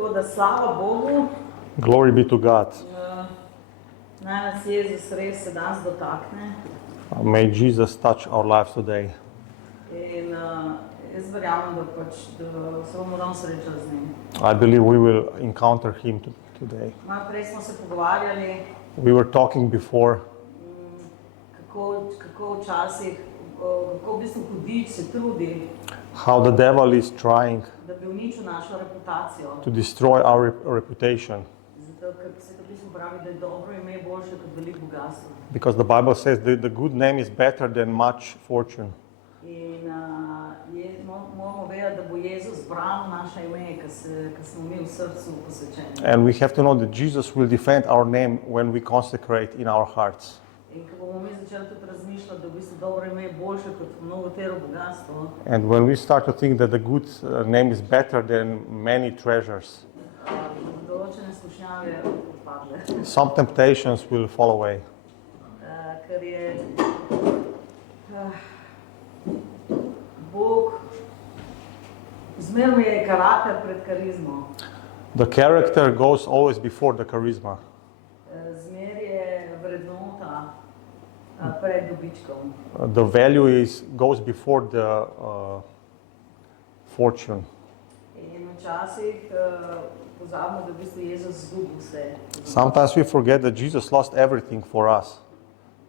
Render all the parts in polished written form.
Tako da slava Bogu. Glory be to God. Naj nas Jezus res se danes dotakne. May Jesus touch our lives today. In jaz verjamem, da se bomo danes srečali z njim. I believe we will encounter him today. Malo prej smo se pogovarjali, We were talking before kako včasih, kako v bistvu hudič se trudi, how the devil is trying da bi uničil našo reputacijo. to destroy our reputation. Zato, ker Svetem Pismu pravi, da je dobro ime boljše kot veliko bogastvo. Because the Bible says that the good name is better than much fortune. In moramo vedeti, da bo Jezus branil naše ime, ker smo mi v srcu posvečeni. And we have to know that Jesus will defend our name when we consecrate in our hearts. In ko bomo mi začeli tudi razmišljati, da v bistvu dobro ime je boljše kot mnogotero bogastvo. And when we start to think that the good name is better than many treasures, Določene skušnjave odpadle. some temptations will fall away. Ker je Bog, zmerno je karakter pred karizmo. The character goes always before the charisma. Zmer je vrednota pred dobičkom. The value goes before the fortune. In včasih pozabimo, da v bistvu Jezus izgubil vse. Sometimes we forget that Jesus lost everything for us.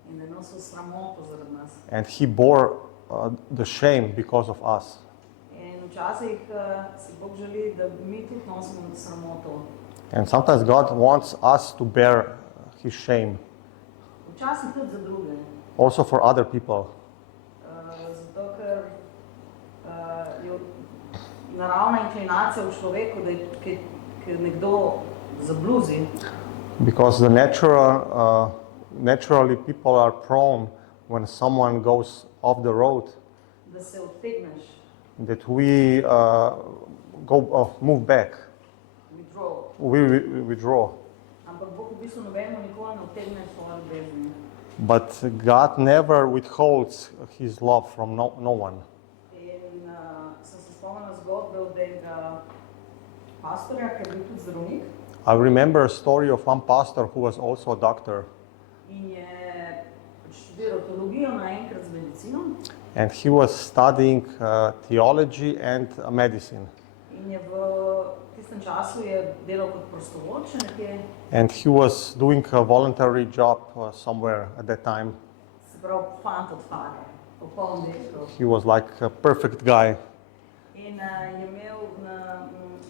In da je nosil sramoto zaradi nas. And he bore the shame because of us. In včasih si Bog želi, da mi tudi nosimo sramoto. And sometimes God wants us to bear his shame, Včasih tudi za druge. also for other people. Zato, ker je naravna inklinacija v človeku, da je nekdo zabluzi. Because the naturally people are prone when someone goes off the road, Da se odtegneš, that we move back, withdraw. we withdraw. Ampak Bog v bistvu nobenemu nikoli ne odtegne svoje ljubezni. But God never withholds his love from no one. In sem se spomnila zgodbe od enega pastorja, ki je bil tudi zdravnik. I remember a story of one pastor who was also a doctor. In je študiral teologijo naenkrat z medicino. And he was studying theology and medicine. In je v tistem času je delal kot prostovoljče nekje. And he was doing a voluntary job somewhere at that time. Se pravi, fant od fare, popoln dečko. He was like a perfect guy. In je imel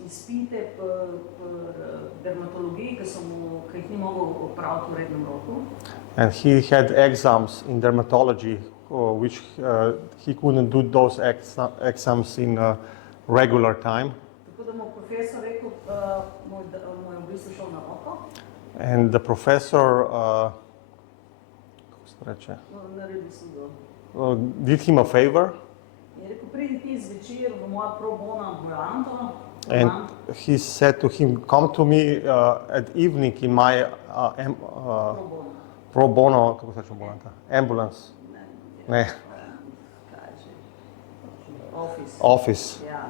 izpite po dermatologiji, ki jih ni mogel opraviti v rednem roku. And he had exams in dermatology, which he couldn't do those exams in regular time. Tako da mu profesor rekel, mu je v bistvu šel na oko. And the professor Naredil sem ga. did him a favor. Je rekel, pridi ti zvečer v mojo pro bono ambulanto. And he said to him, come to me at evening in my pro bono, kako se reče ambulanta? Ambulance. Ne. Office. Ja,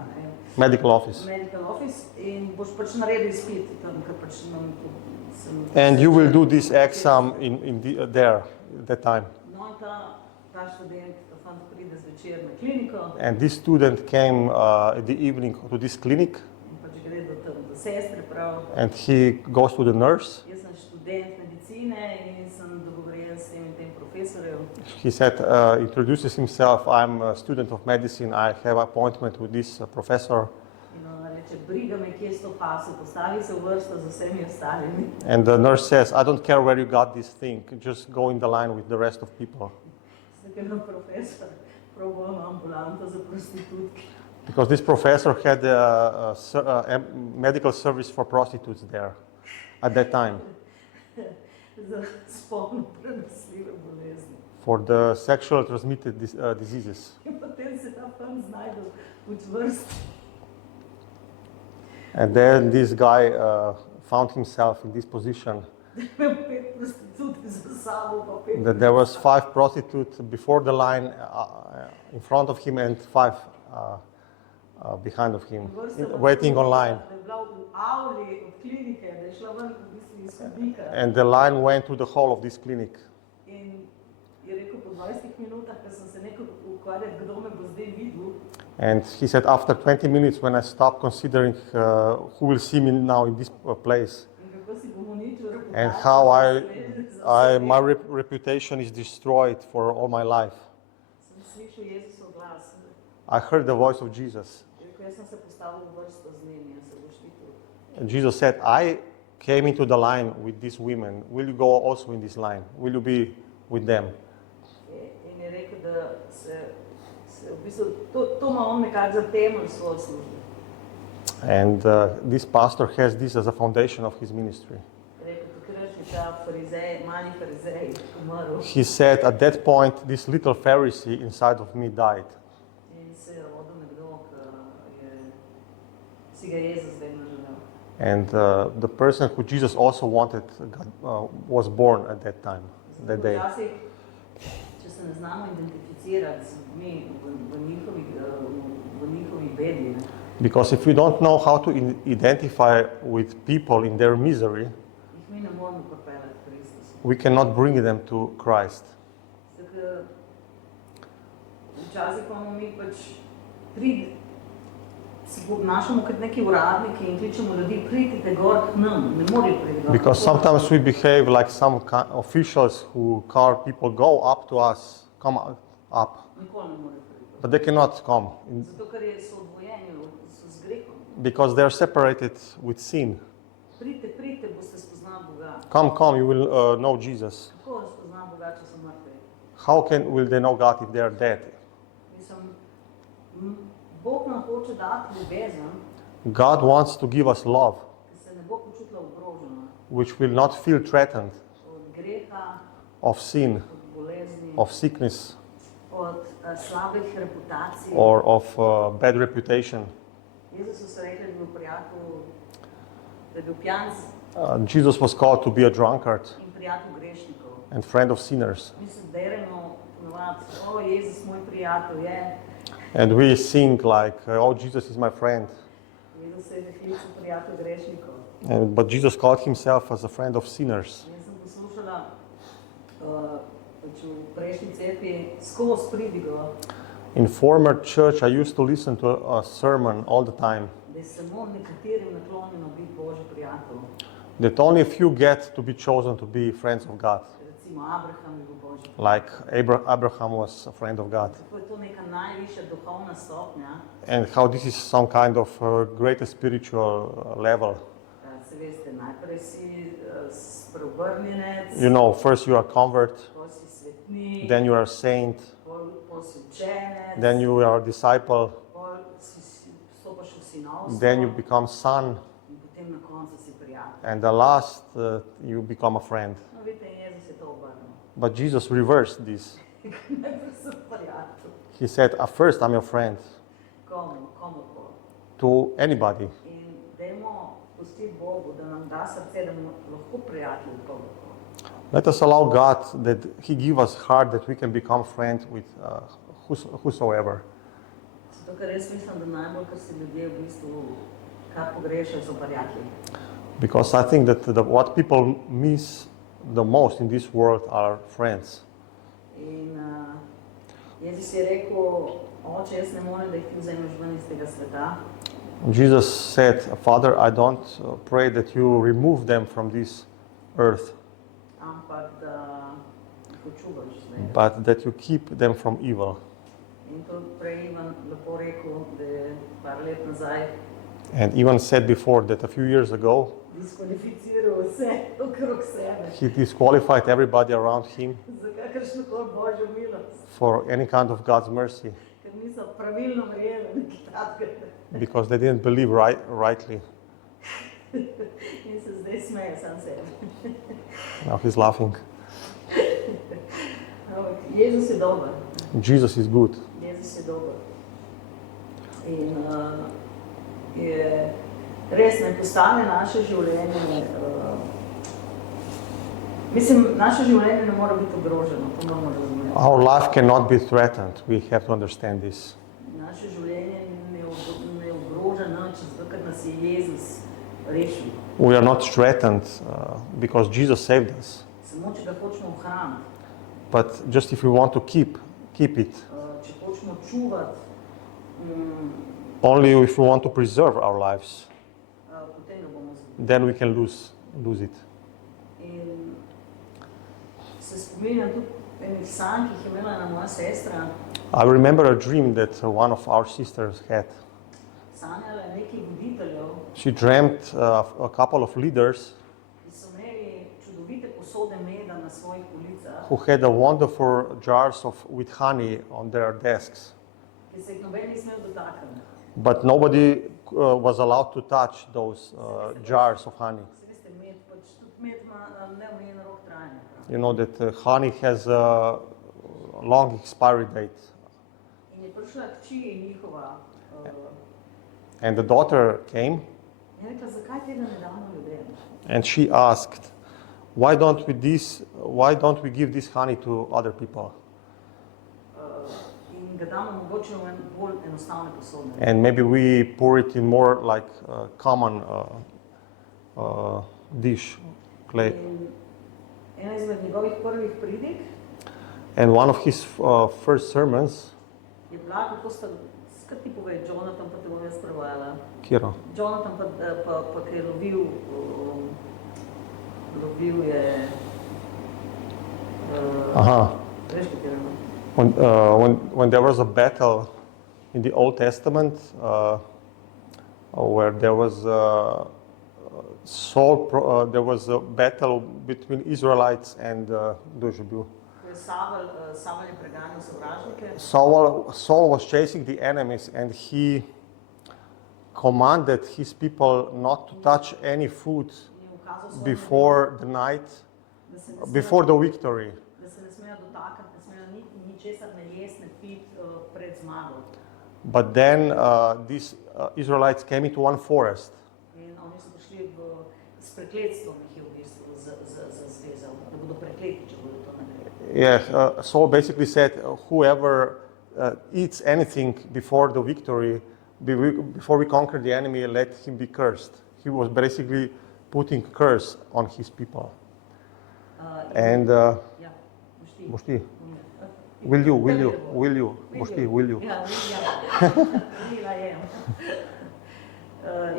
Medical office. medical office in boš pač naredil izpit tam, ker pač And you will do this exam there at that time. No in ta študent, ta fant pride zvečer na kliniko And this student came at the evening to this clinic. in pač gre do sestre prav. And he goes to the nurse. Jaz sem študent medicine in sem dogovorjen s tem profesorjem. He said, introduces himself, I'm a student of medicine, I have appointment with this professor. In ona reče, briga me, kje si to pasel, postavi se v vrsto z vsemi ostalimi. And the nurse says, I don't care where you got this thing, just go in the line with the rest of people. Zdaj je profesor pro bono ambulanto za prostitutke. Because this professor had a medical service for prostitutes there at that time. Za spolno prenosljive bolezni. For the sexual transmitted diseases. In potem se ta fant znajde v vrsti. And then this guy found himself in this position. That there was 5 prostitutes before the line in front of him and 5 behind of him, waiting online. And the line went to the whole of this clinic. In je rekel, po 20 minutah, ko sem se nekaj ukvarjal, kdo me bo zdaj videl. And he said, after 20 minutes, when I stopped considering who will see me now in this place, In kako si bom uničil reputacijo. and how za my svet. reputation is destroyed for all my life, Sem slišal Jezusov glas. I heard the voice of Jesus. Je rekel, jaz sem se postavil v vrsto z njimi, jaz se boš ti tu. And Jesus said, I came into the line with these women. Will you go also in this line? Will you be with them? In je rekel, da se v bistvu, to ima on nekako za temelj svoje službe. And this pastor has this as a foundation of his ministry. Je rekel, takrat je ta farizej, mali farizej umrl He said, at that point, this little Pharisee inside of me died. in se je rodil nekdo, ki si ga Jezus vedno želel. And the person who Jesus also wanted was born at that time, that Zato day. včasih, če se ne znamo identificirati z ljudmi v njihovi bedi, ne, Because if we don't know how to identify with people in their misery, jih mi ne moremo pripeljati k Kristusu. we cannot bring them to Christ. Zato, včasih imamo mi pač se obnašamo kot neki uradniki in kličemo ljudi, pridite gor k nam, ne morejo priti gor. Because sometimes we behave like some officials who call people go up to us, come up, Nikoli ne morejo priti gor. but they cannot come Zato, ker so odvojeni, so z grehom. because they are separated with sin. Pridite, boste spoznali Boga. Come, you will know Jesus. Kako spoznam Boga, če so mrtvi? How will they know God if they are dead? Mislim, Bog nam hoče dati ljubezen, God wants to give us love, ki se ne bo počutila ogrožena which will not feel threatened od greha, of sin, od bolezni, of sickness, od slabih reputacij. or of bad reputation. Jezusu so rekli, da je bil prijatelj, da je bil pijanc Jesus was called to be a drunkard in prijatelj grešnikov. and friend of sinners. Mi se deremo ponovadi, o Jezus, moj prijatelj je. And we sing like, oh, Jesus is my friend. Jezus je deklical prijatelj grešnikov. But Jesus called himself as a friend of sinners. Jaz sem poslušala pač v prejšnji cerkvi skozi pridigo, In former church, I used to listen to a sermon all the time, da je samo nekaterim naklonjeno biti Božji prijatelj. that only a few get to be chosen to be friends of God. Recimo Abraham je bil Božji prijatelj. Like Abraham was a friend of God. Tako je to neka najvišja duhovna stopnja. And how this is some kind of greatest spiritual level. Se veste, najprej si spreobrnjenec, You know, first you are convert, pol si svetnik, then you are saint, pol si učenec, then you are disciple, pol stopaš v sinovstvo then you become son, in potem na koncu si prijatelj. and the last you become a friend. No, vidite, Jezus je to obrnil. But Jesus reversed this. Najprej sem prijatelj. He said, at first I'm your friend, Komu pol. to anybody. In dajmo pustiti Bogu, da nam da srce, da bomo lahko prijatelji komu pol. Let us allow God that He give us heart that we can become friends with whosoever. Zato, ker res mislim, da najbolj, kar si ljudje v bistvu kar pogrešajo, so prijatelji. Because I think that what people miss the most in this world are friends. In Jezus je rekel, oče, jaz ne morem, da jih ti vzameš ven iz tega sveta, Jesus said, Father, I don't pray that you remove them from this earth, ampak da jih očuvaš. Ne? but that you keep them from evil. In to prej Ivan lepo rekel, da je par let nazaj And Ivan said before that a few years ago, diskvalificiral vse okrog sebe he disqualified everybody around him za kakršno koli Božjo milost, for any kind of God's mercy ker niso pravilno verjeli nekaj takega. because they didn't believe rightly. In se zdaj smeje sam sebi. Now he's laughing. Ampak Jezus je dober. Jesus is good. Jezus je dober. In je res ne postane naše življenje, mislim, naše življenje ne mora biti ogroženo, to moramo razumeti. Our life cannot be threatened. We have to understand this. Naše življenje ne ogroža nič, zato ker nas je Jezus rešil. We are not threatened because Jesus saved us. Samo, če ga hočemo ohraniti, But just if we want to keep it, če hočemo čuvati, only if we want to preserve our lives, potem ga bomo izgubili. then we can lose it. In se spominjam tudi enih sanj, ki jih je imela ena moja sestra. I remember a dream that one of our sisters had. Sanjala je nekaj voditeljev, She dreamt a couple of leaders ki so imeli čudovite posode meda na svojih policah, who had a wonderful jars with honey on their desks. ki se jih noben ni smel dotakniti. But nobody was allowed to touch those jars of honey. Se veste, med, pač tudi med ima neomejen rok trajanja. You know that honey has a long expiry date. In je prišla hči njihova And the daughter came in je rekla, zakaj tega ne damo ljudem? and she asked, why don't we give this honey to other people? In ga damo mogoče v bolj enostavne posode. And maybe we pour it in more like common dish, clay. In ena izmed njegovih prvih pridig And one of his first sermons, je bila, kako sta, skrat ti povej, Jonathan, pa te bom jaz prevajala. Kiro, Jonathan pa ki je lovil je, veš, katerega? when there was a battle in the Old Testament, where there was there was a battle between Israelites and Dožebil. Samuel je preganjal sovražnike. Saul was chasing the enemies, and he commanded his people not to touch any food before the night, before the victory. Da se ne smejo dotakniti, ne smejo ničesar ne jesti, ne piti pred zmago. But then these Israelites came into one forest. In oni so prišli s prekletstvom, jih je v bistvu zvezal, da bodo prekleti, če bodo to naredili. Yeah, Saul basically said, whoever eats anything before the victory, before we conquer the enemy, let him be cursed. He was basically putting curse on his people. And Ja, boš ti. boš ti? Will you? Boš ti, will you? Ja, videla je.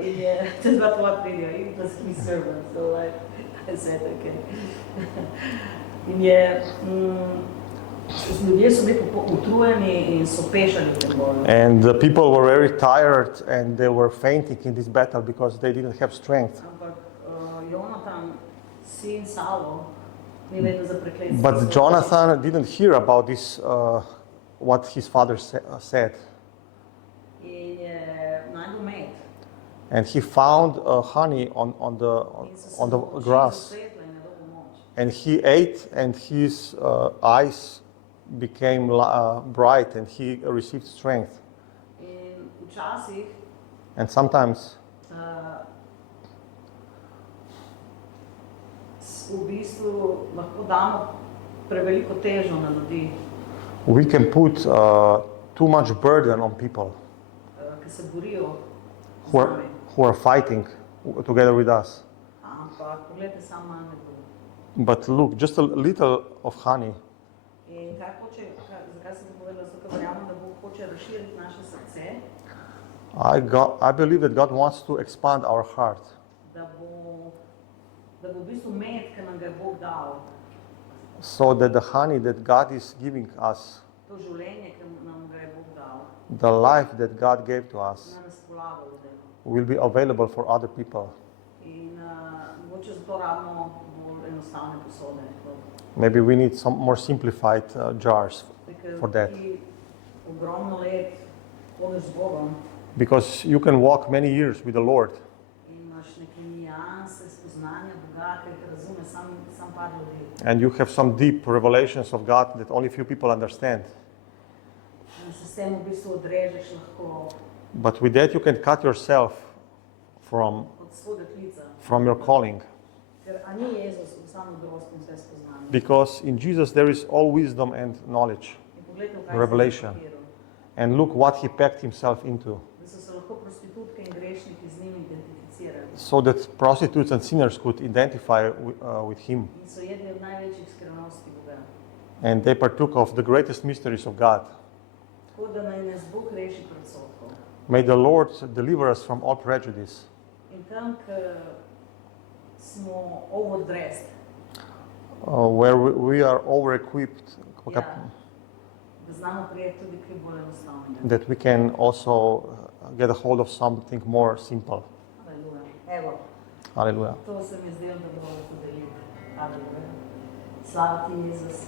In je, čez dva tvoja pridijo, in was his servant, so like, I said, okay. In je, ljudje so bili utrujeni in so pešali v tem boju. And the people were very tired and they were fainting in this battle because they didn't have strength. Ampak Jonatan, sin Saulo, ni vedel za prekletstvo. But Jonathan didn't hear about this, what his father said. In je našel med. And he found honey on the grass. And he ate, and his eyes became bright, and he received strength. In včasih And sometimes v bistvu lahko damo preveliko težo na ljudi, we can put too much burden on people ki se borijo z who nami. are fighting together with us. Ampak poglejte samo malo med ljudi. But look, just a little of honey. In kaj hoče, zakaj sem to povedala, zato ker verjamem, da Bog hoče razširiti naše srce, I believe that God wants to expand our heart, da bo v bistvu med, ki nam ga je Bog dal, so that the honey that God is giving us, to življenje, ki nam ga je Bog dal, the life that God gave to us, na razpolago ljudem. will be available for other people. In mogoče zato rabimo bolj enostavne posode. Maybe we need some more simplified jars for that. Ti ogromno let hodiš z Bogom Because you can walk many years with the Lord, in imaš neke nijanse spoznanja Boga, ki jih razume sam par ljudi. and you have some deep revelations of God that only few people understand. In se s tem v bistvu odrežeš lahko But with that you can cut yourself from od svojega klica. your calling. Ker a ni Jezus v samo modrosti in vse spoznanje. Because in Jesus there is all wisdom and knowledge. In poglejte, v kaj Revelation. se je zapiral. And look what he packed himself into. Da so se lahko prostitutke in grešniki z njim identificirali. so that prostitutes and sinners could identify with him. In so jedni od največjih skrivnosti Boga. And they partook of the greatest mysteries of God. Tako da naj nas Bog reši predsodkov. May the Lord deliver us from all prejudice. In tam, ko smo overdressed, Where we are over-equipped, ja, da znamo prijeti tudi kaj bolj enostavnega. that we can also get a hold of something more simple. Aleluja. Evo, Hallelujah. to se mi zdelo, da bomo podelili. Aleluja. Slava ti, Jezus.